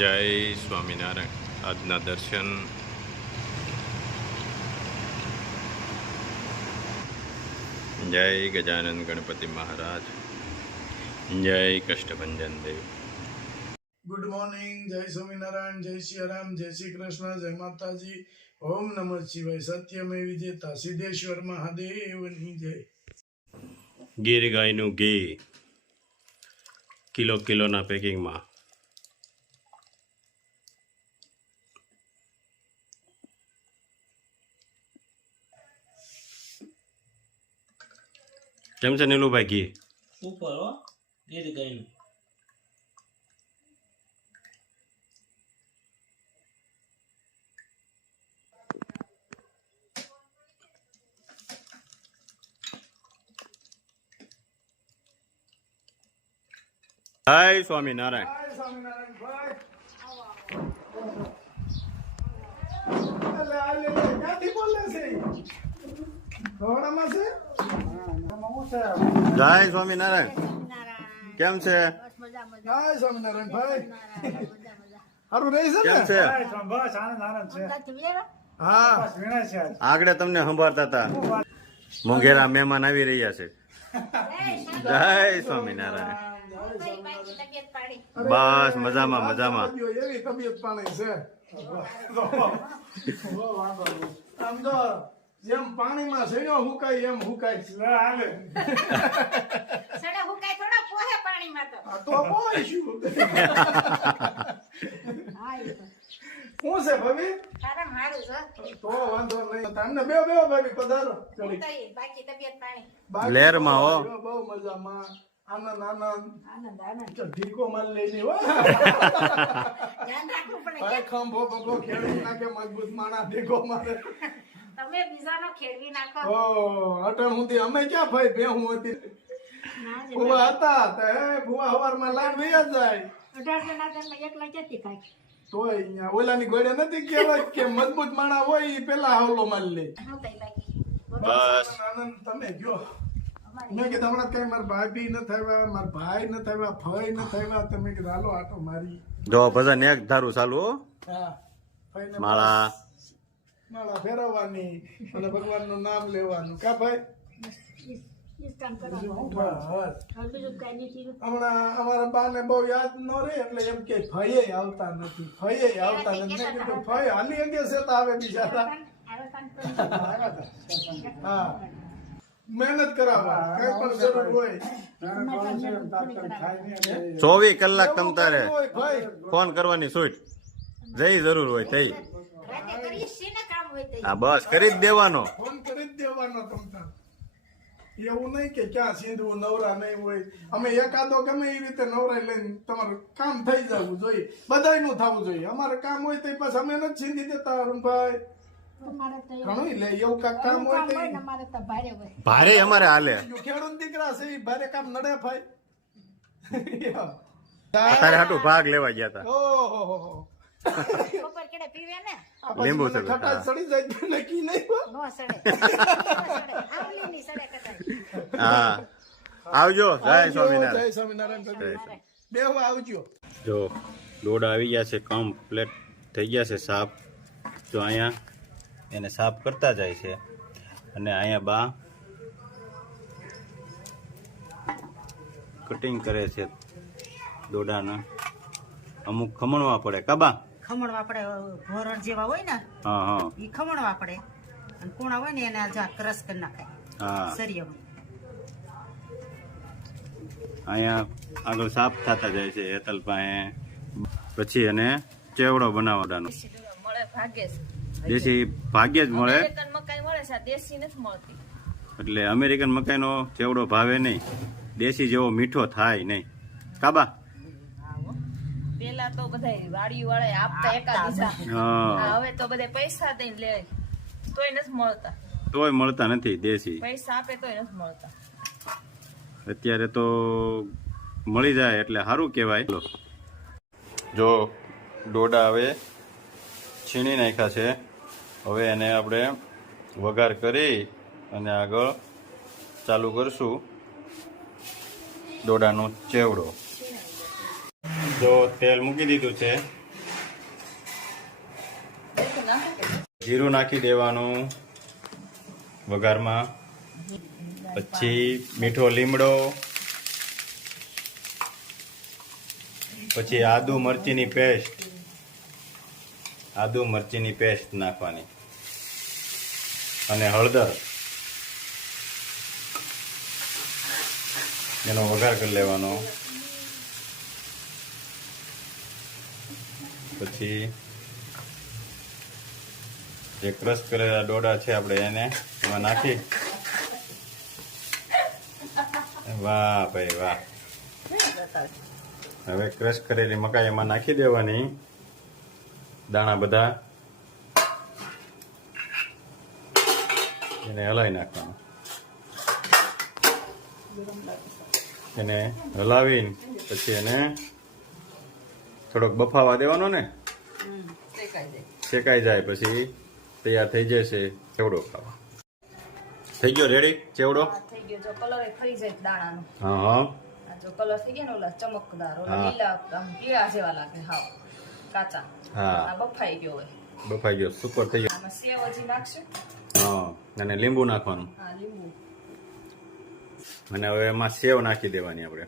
જય સ્વામિનારાયણ. આજના દર્શન જય ગજાનંદ ગણપતિ મહારાજ, જય કષ્ટભંજન દેવ. ગુડ મોર્નિંગ, જય સ્વામિનારાયણ, જય શ્રી રામ, જય શ્રી કૃષ્ણ, જય માતાજી. ઓમ નમઃ શિવાય. સત્યમેવ વિજેતા સિદ્ધેશ્વર મહાદેવની જય. ગીર ગાયનું ઘી કિલોના પેકિંગમાં. કેમ છે નીલુભાઈ ઘી? સુપર હો, ગીર ગાયનું. જય સ્વામિનારાયણ. જય સ્વામિનારાયણ ભાઈ. ક્યાંથી બોલે છે? ધોળામાં છે? જય સ્વામિનારાયણ. કેમ છે? જય સ્વામિનારાયણ ભાઈ. સારું રહી છે કેમ ને? છે? બસ આનંદ છે. હા, બસ વીણા છે આજ. આગળ તમને સંભાળતા હતા. મોંઘેરા મહેમાન આવી રહ્યા છે. જય સ્વામિનારાયણ. બસ મજામાં મજામાં. એવી તબિયત પાણી છે. આમ તો જેમ પાણીમાં સૈયો હુકાય એમ હુકાય છે. હાલે. સડા હુકાય થોડા પોહે પાણીમાં તો. આ તો બોલીશું. હા એ તો. શું છે ભાભી? તારા મારું છે. તો વાંધો નહીં. તમને બે ભાભી પધારો. હું તો એ બાકી તબિયત પાણી. બાકી લહેરમાં હો. બહુ મજામાં. આનંદ આનંદ. આનંદ આનંદ. તો ઢીકો માલ લઈને હો. ધ્યાન રાખવું પડે ભાઈ કે ખંભો બગો ખેડી નાખે મજબૂત માણા ઢીકો મારે. તમે બીજાનો ખેડવી નાખો. ઓ અટણ સુધી અમે ક્યાં ભાઈ ભેહું હતી. ના જ ભૂવા હતા તે ભૂવા હવારમાં લાઈન વહી જ જાય. 18 જણા ઘરમાં એકલા ક્યાંથી ખાય? તોય અહીંયા ઓલાની ગોળે નથી કહેવાય કે મજબૂત માણા હોય ઈ પેલા હાવલો મારી લે. હું કઈ બાકી. બસ આનંદ તમે જો મેં કીધું હમણાં કઈ મારા ભાભી ન થયા, મારા ભાઈ ન થયા, ફઈ ન થયા. તમે કીધું હાલો આટો મારી. જો ભજન એક ધારું ચાલુ હો. હા, ફઈને માળા માળા ફેરવવાની અને ભગવાનનું નામ લેવાનું. કા ભાઈ? ઈ કામ કરવાનું. બસ. હવે બીજું કાંઈ નથી. હમણાં અમારા બાને બહુ યાદ ન રહે એટલે એમ કે ફઈએ આવતા નથી, ફઈએ આવતા નથી. મેં કીધું ફઈ હાલી અંગે છે તો આવે બિચારા. હા, મહેનત કરાવવા કઈ પણ જરૂર હોય. 24 કલાક તમ તારે હોય ભાઈ. ફોન કરવાની છૂટ, જઈ જરૂર હોય તઈ. રાતે કરીએ છીએ ને કામ હોય તો. હા બસ કરી જ દેવાનો. ફોન કરી જ દેવાનો તમતા. એવું નહીં કે ક્યાં સીંધવું નવરા નહીં હોય. અમે એકાદો ગમે એ રીતે નવરાઈ લઈને તમારું કામ થઈ જવું જોઈએ. બધાયનું થવું જોઈએ. અમારે કામ હોય તો પાછા અમે નથી સીંધી દેતા અરુણભાઈ. તમારે તો ઘણું લે એવું કાંઈક કામ હોય તો ને અમારે તો ભારે હોય. ભારે અમારે હાલે. ખેડૂત દીકરા છે ઈ ભારે કામ નડે ભાઈ. અત્યારે હાટું ભાગ લેવા ગયા હતા. ઓહો, બપોર કેડે પીવે ને લીંબુ મને શરબત, ખટાશ હા. ચડી જાય તો નક્કી નહીં હો. નો સડે. આવલીની સડે કદાચ. હા આવજો. જય આવજો, સ્વામિનારાયણ. જય સ્વામિનારાયણ ભાભી. બેહવા આવજો. જો દોડા આવી ગયા છે, કમ્પ્લેટ થઈ ગયા છે સાફ. જો અહીંયા એને સાફ કરતા જાય છે અને અહીંયા બા કટિંગ કરે છે દોડાને. અમુક ખમણવા પડે કાબા. ખમણવા પડે ભોરણ જેવા હોય ને હા હા એ ખમણવા પડે અને કોણા હોય ને એને જા ક્રશ કરી નાખાય હા. સરિયામાં. અહીંયા આગળ સાફ થતા જાય છે હેતલ પાસે. પછી એને ચેવડો બનાવવાનો. મળે ભાગ્યે જ. દેશી ભાગ્યે જ મળે. અમેરિકન મકાઈ મળે છે, આ દેશી નથી મળતી. એટલે અમેરિકન મકાઈનો ચેવડો ભાવે નહીં, દેશી જેવો મીઠો થાય નહીં કાબા. પેલા તો બધા વાડી વાળા આપતા એકાદ દિશા. હા હવે તો બધા પૈસા દઈને લે તોય નથી મળતા. તોય મળતા નથી દેશી. પૈસા આપે તોય નથી મળતા. અત્યારે તો મળી જાય એટલે સારું કહેવાય. જો ડોડા હવે છીણી નાખ્યા છે. હવે એને આપણે વઘાર કરી અને આગળ ચાલુ કરશું ડોડાનો ચેવડો. જો તેલ મૂકી દીધું છે નાખો કે જીરું નાખી દેવાનું વઘારમાં, પછી મીઠો લીમડો, પછી આદુ મરચીની પેસ્ટ નાખવાની અને હળદર, એનો વઘાર કરી લેવાનો. પછી જે ક્રશ કરેલા ડોડા છે આપણે એને એમાં નાખી, વાહ ભાઈ વાહ. હવે ક્રશ કરેલી મકાઈ એમાં નાખી દેવાની, દાણા બધા, એને હલાવી નાખવાનું. એને હલાવીને પછી એને થોડોક બફાવા દેવાનો ને, શેકાઈ જાય પછી તૈયાર થઈ જશે ચેવડો ખાવા. થઈ ગયો રેડી ચેવડો? થઈ ગયો. જો કલર ખરી જાય દાણાનો. હા હા, આ જો કલર થઈ ગયા ને ઓલા ચમકદાર, ઓલા હા. લીલા આમ પીળા જેવા લાગે હાવ કાચા. હા આ બફાઈ ગયો હોય. બફાઈ ગયો, સુપર થઈ ગયો. આમાં સેવ હજી નાખશું. હા, અને લીંબુ નાખવાનું, હા લીંબુ. અને હવે એમાં સેવ નાખી દેવાની આપણે.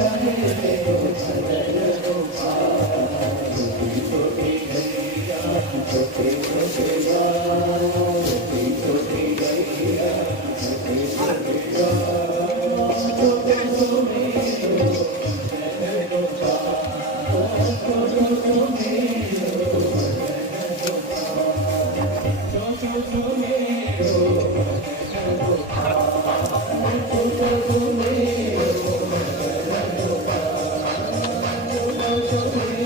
હા છોડી